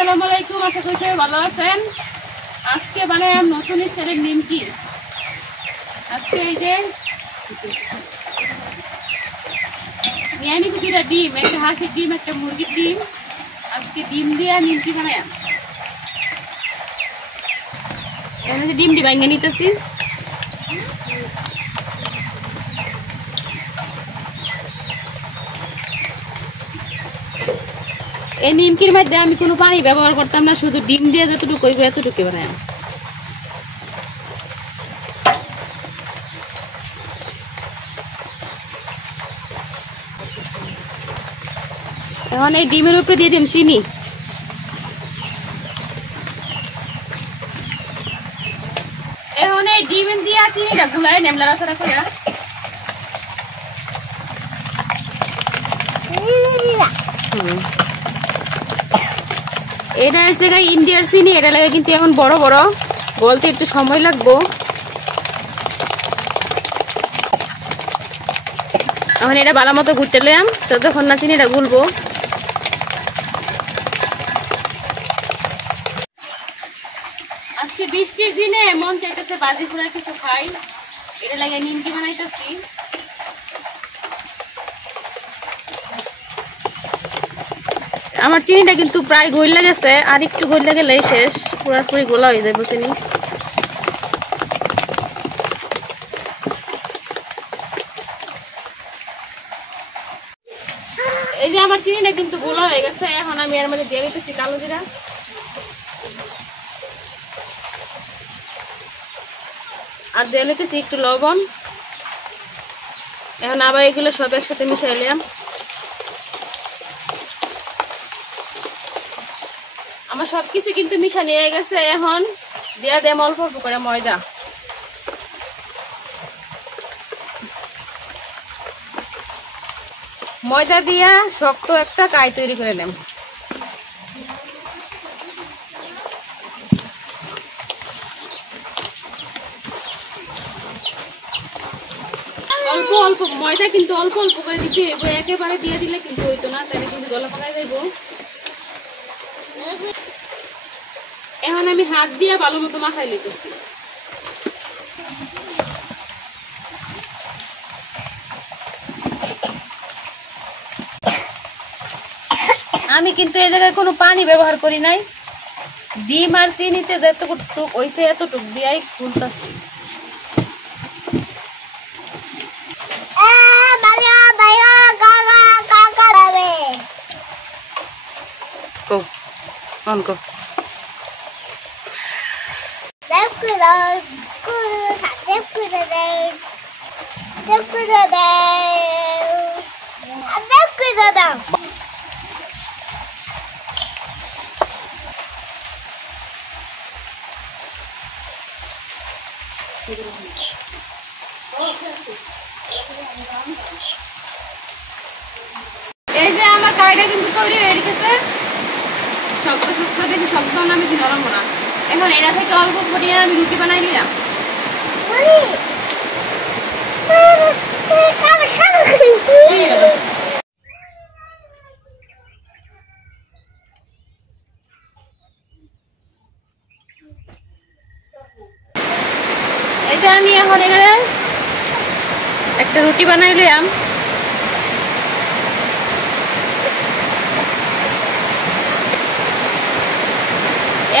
আসসালামু আলাইকুম, আশা করি সবাই ভালো আছেন। আজকে বানালাম নতুন স্টাইলের নিমকি। আজকে এই যে নিয়ে নিয়েছি দুটা ডিম, একটা হাঁসের ডিম, একটা মুরগির ডিম। আজকে ডিম দিয়ে নিমকি বানালাম। এখানে ডিমটি ভাঙিয়ে নিতেছি। এই নিমকির মধ্যে আমি কোনো পানি ব্যবহার করতাম না, শুধু ডিম দিয়ে যতটুকু হইবে এতটুকু বানালাম। এখন এই ডিমের উপরে দিয়ে দিম চিনি। এখন এই ডিম দিয়ে চিনিটা গুলাই নেমলা রাসারা করে এটা এসে ইন্ডিয়ার চিনি, এটা লাগে কিন্তু এখন বড় বড়, গলতে একটু সময় লাগবো। এখন এটা ভালো মতো ঘুরতে লইলাম, ততক্ষণ না চিনিটা গুলবো। আজকে বৃষ্টির দিনে মন চাইতেছে বাজি পোড়া কিছু খাই, এটা লাগে নিমকি বানাইতেছি। আমার চিনিটা কিন্তু প্রায় গইলা গেছে, আর একটু গইলা গেলেই শেষ, পুরোপুরি গোলা হয়ে যাবে চিনি। এই যে আমার চিনিটা কিন্তু গোলা হয়ে গেছে, এখন আমি এর মধ্যে দিয়ে দিতেছি কালো জিরা আর দিয়ে দিতেছি একটু লবণ। এখন আবার এগুলো সব একসাথে মিশাইলাম। আমার সবকিছু কিন্তু মিশা নিয়ে গেছে, এখন দিয়ে দেম অল্প অল্প করে ময়দা। ময়দা দিয়া শক্ত একটা কাই তৈরি করে নেব। অল্প অল্প ময়দা কিন্তু অল্প অল্প করে দিতে হইব, একেবারে দিয়ে দিলে কিন্তু হইতো না, তাহলে কিন্তু গলা পাকায় যাইব। এখন আমি হাত দিয়ে ভালো মতো মাখাই লিতেছি। আমি কিন্তু এই জায়গায় কোনো পানি ব্যবহার করি নাই, ডিম আর চিনিতে যতটুক হইছে এতটুক দিয়াই গুলতাছি। এই যে আমার কাইটা কিন্তু তৈরি হয়ে গেছে, শক্ত শক্ত, বেশি শক্ত না বেশি নরম না। এখন এটা থেকে অল্প করিয়ে আমি রুটি বানাই নিলাম। এটা আমি এখন এখানে একটা রুটি বানাই নিলাম।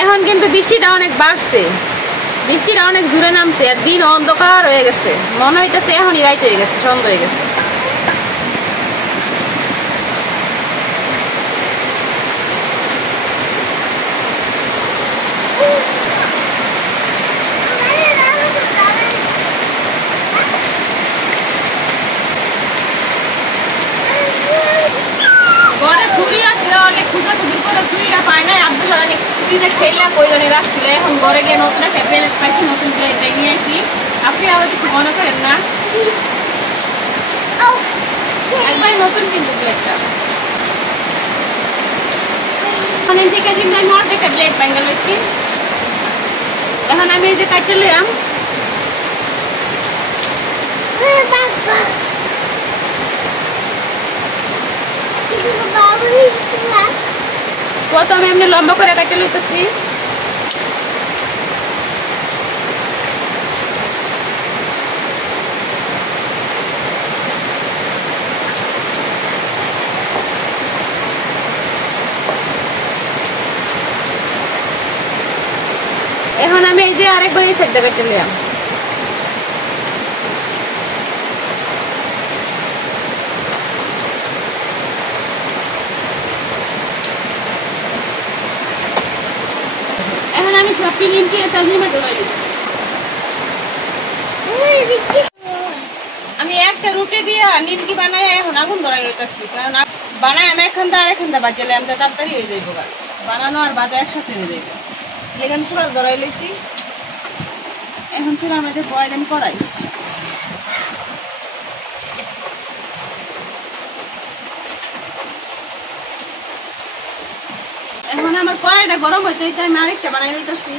এখন কিন্তু বৃষ্টিটা অনেক বাড়ছে, বৃষ্টিটা অনেক জোরে নামছে, আর দিন অন্ধকার হয়ে গেছে, মনে হইতেছে এখনই রাইত হয়ে গেছে, সন্ধ্যা হয়ে গেছে। ঘরে ছুরি আসলে অনেক খুঁজে খুঁজি করে ছুরিটা পায় নাই, আব্দুল অনেক ছুরিটা খেলা কইজনে রাখছিল। এখন ঘরে গিয়ে নতুন একটা প্লেট পাইছি, নতুন প্লেট নিয়ে আসি। আপনি আবার কিছু মনে করেন না, একবার নতুন কিন্তু প্লেটটা মানে থেকে কিন্তু আমি অল্প একটা প্লেট বাঙ্গাল হয়েছি। এখন আমি এই যে কাটতে লইলাম, প্রথমে এমনি লম্বা করে কেটে লইতেছি। এখন আমি এই যে আরেকবার এই সাইডটা কেটে নিলাম। এখন আমি সবটি নিমকি চালনি মধ্যে ধরে দিই। আমি একটা রুটি দিয়ে নিমকি বানাই এখন আগুন ধরাই রইতেছি, কারণ বানাই আমি এখানটা আর এখানটা বাজালে আমি তাড়াতাড়ি হয়ে যাইব, বানানো আর বাজা একসাথে হয়ে যাইব। লেগান চুলা ধরাই লইছি। এখন চুলা আমাদের বয়দান করাই। এখন আমার কড়াইটা গরম হইতে হইতে আমি আরেকটা বানাই লইতেছি।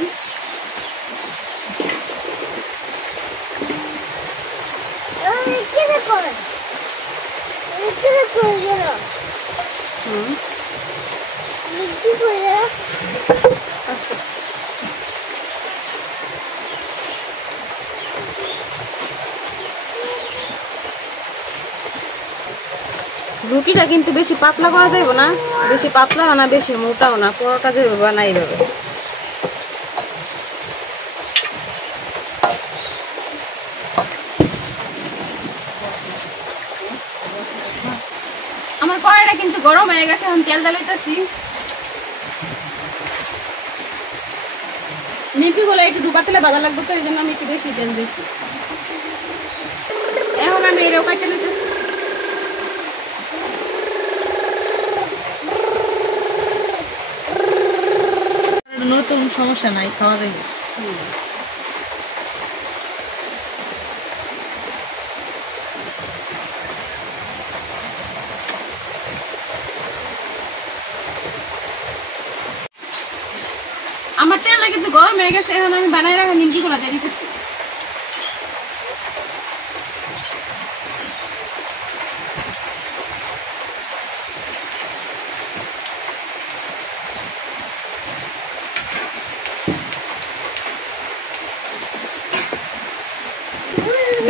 রুটিটা কিন্তু বেশি পাতলা করা যাইব না, বেশি পাতলাও না বেশি মোটাও না, পরোটা যেভাবে বানাই যাবে। আমার কড়াইটা কিন্তু গরম হয়ে গেছে, এখন তেল ঢালাইতেছি। নিমকিগুলো একটু ডুবা তেলে ভাজা লাগবে, তো এই জন্য আমি একটু বেশি তেল দিয়েছি। এখন আমি এরও কাটে নিতেছি। নতুন সমস্যা নাই, খাওয়া যাবে। আমার তেলটা কিন্তু গরম হয়ে গেছে, এখন আমি বানাই রাখা নিমকিগুলো দিয়ে দিতেছি।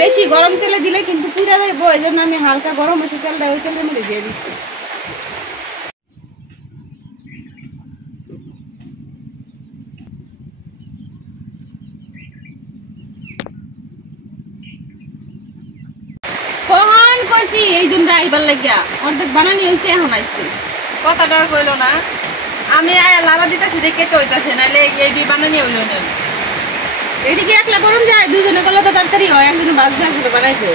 বেশি গরম তেলে দিলে কিন্তু পুড়ে যাইব, এই জন্য আমি হালকা গরম আছে তেলটা ওই তেলের মধ্যে দিয়ে দিচ্ছি। কখন কইছি এই দিনটা আইবার লাগিয়া, অর্ধেক বানানি হয়েছে এখন আইছি। কথাটা আর কইলো না, আমি লাড়া দিতেছি দেখে তো হইতাছে, নাইলে এই বানানি হইল না। এদিকে একলা গরম যায়, দুজনে করলে তো তাড়াতাড়ি হয়, একদিনে বাজতে একদিনে বানাইছে।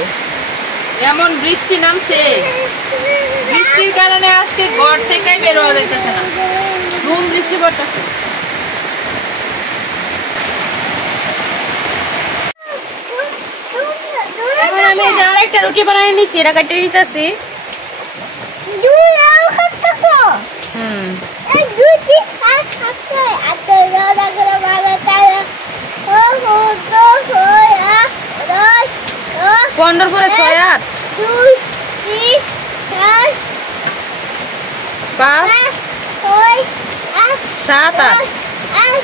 এমন বৃষ্টি নামছে, বৃষ্টির কারণে আজকে ঘর থেকে বের হওয়া যাইতেছে না, ধুম বৃষ্টি পড়তেছে। এখন আমি আরেকটা রুটি বানাই নিছি, এটা কাটে নিতেছি। পনেরো পরে 6 8 2 3 4 5 6 7 8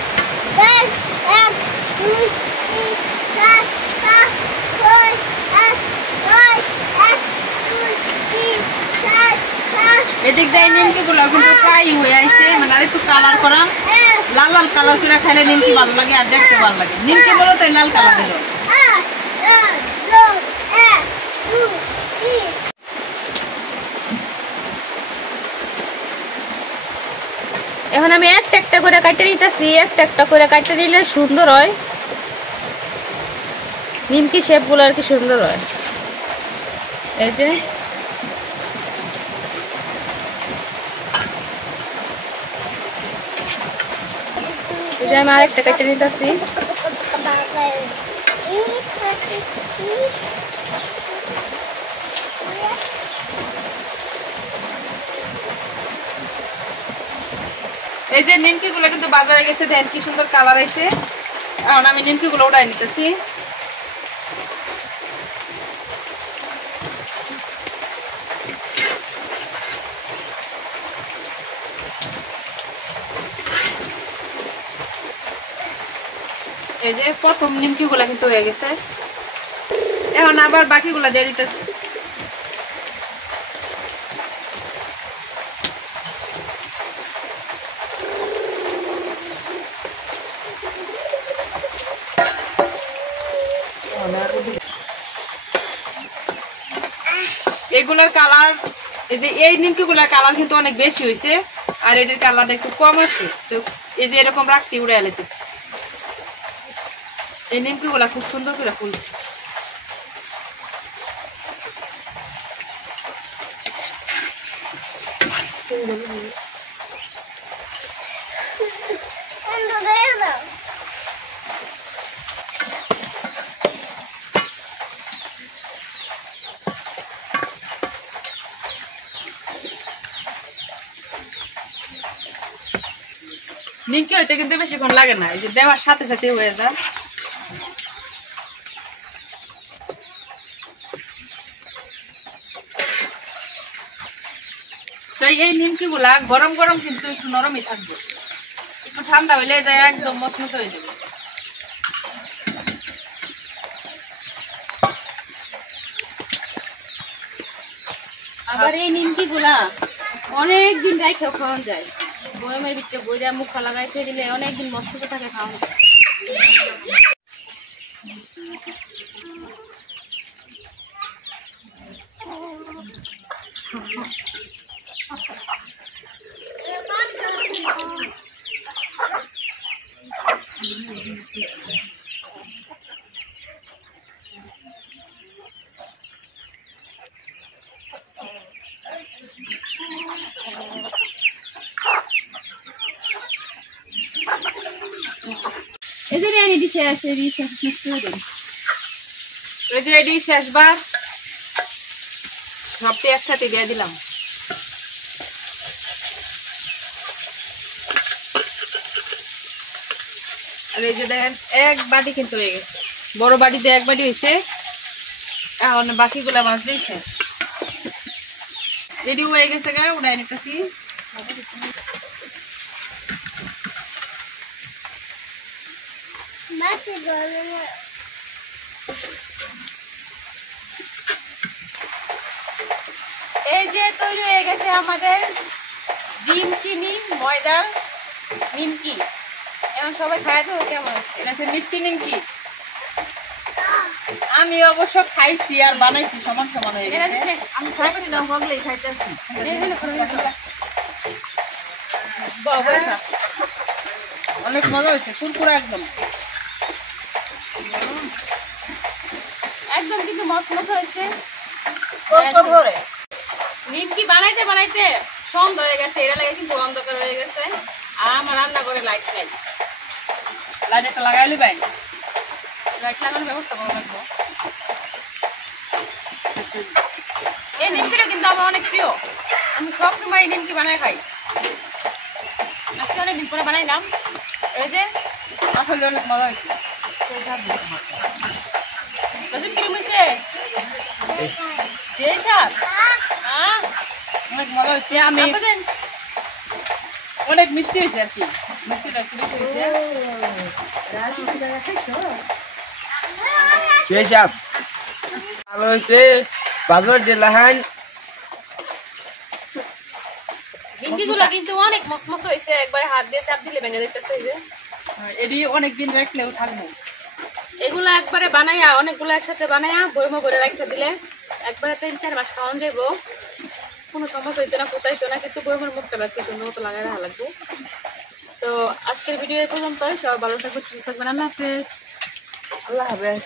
এদিক দিয়ে নিমকি গুলো কিন্তু প্রায় হয়ে আসছে, মানে আর একটু কালার করা, লাল লাল কালার করে খাইলে নিমকি ভালো লাগে আর দেখতে ভালো লাগে। নিমকি বলো তো লাল কালারের। এখন আমি একটা একটা করে কাটে নিতেছি, একটা একটা করে কাটে নিলে সুন্দর হয়, নিমকি শেপ গুলো আর কি সুন্দর হয়। এই যে আমি আরেকটা কাটে নিতেছি। এই যে নিমকি গুলো কিন্তু বাজা হয়ে গেছে, দেখেন কি সুন্দর কালার আইছে। এখন আমি নিমকি গুলো উঠাই নিতেছি। এই যে প্রথম নিমকিগুলা কিন্তু হয়ে গেছে, এখন আবার বাকিগুলা দিয়ে দিতেছি। এগুলার কালার, এই যে এই নিমকিগুলার কালার কিন্তু অনেক বেশি হয়েছে, আর এটার কালারটা একটু কম আছে। তো এই যে এরকম রাখতে উড়ে এলেতেছে। এই নিমকিগুলা খুব সুন্দর করে ফুলছে। নিমকি হইতে কিন্তু বেশিক্ষণ লাগে না, এই যে দেওয়ার সাথে সাথে হয়ে যায়। তো এই নিমকি গুলা গরম গরম কিন্তু একটু নরমই থাকবে, একটু ঠান্ডা হইলে যায় একদম মচমচ হয়ে যাবে। আবার এই নিমকি গুলা অনেক দিন রাখেও খাওয়া যায়, বয়মের ভিতরে বইরা মুখা লাগাইতে দিলে অনেকদিন মস্ত থাকে খাওয়া যায়। এদের এনে শেষ রেডি শেষবার সবটি একসাথে দিয়ে দিলাম। আর এই যে দেখেন এক বাটি কিন্তু হয়ে গেছে, বড় বাটিতে এক বাটি হয়েছে। এখন বাকিগুলা মাছলেই শেষ, রেডি হয়ে গেছে। উড়াই নিতেছি। এই যে তৈরি হয়ে গেছে আমাদের ডিম চিনি ময়দার নিমকি। এখন সবাই খায় তো কেমন হচ্ছে? এটা হচ্ছে মিষ্টি নিমকি। আমি অবশ্য খাইছি আর বানাইছি, সমান সমান হয়ে গেছে। আমি খাইছি না, হগলেই খাইতেছি। অনেক মজা হয়েছে, কুরকুরা একদম একদম কিন্তু মচমচ হয়েছে। নিমকি বানাইতে বানাইতে সন্ধ্যা হয়ে গেছে, এটা লাগে কিন্তু অন্ধকার হয়ে গেছে। আর আমার রান্না করে লাইট নাই, লাইট একটা লাগাইলি ভাই, লাইট লাগানোর ব্যবস্থা করে রাখবো। এই নিমকিটা কিন্তু আমার অনেক প্রিয়, আমি সবসময় এই নিমকি বানাই খাই। আজকে অনেকদিন পরে বানাইলাম। এই যে আসলে অনেক মজা হয়েছে। কিরম হয়েছে? সেই স্বাদ, অনেক মজা হয়েছে। আমি অনেক মিষ্টি হয়েছে আর কি, মিষ্টিটা একটু বেশি হয়েছে। ভালো হয়েছে, বাজার জেলাহান নিমকিগুলো কিন্তু অনেক মচমচ হয়েছে, একবারে হাত দিয়ে চাপ দিলে ভেঙে দিতেছে। যে এটি অনেকদিন রাখলেও থাকবো। এগুলো একবারে বানাইয়া অনেকগুলো একসাথে বানাইয়া বইমা করে রাখতে দিলে একবারে 3-4 মাস খাওয়ান যাইব, কোনো সমস্যা হইতো না, কোথাইতো না। কিন্তু বইমের মুখটা রাখতে সুন্দর মতো লাগাই রাখা লাগবে। তো আজকের ভিডিও এই পর্যন্তই। সবাই ভালো থাকবেন, সুস্থ থাকবেন। আল্লাহ হাফেজ। আল্লাহ হাফেজ।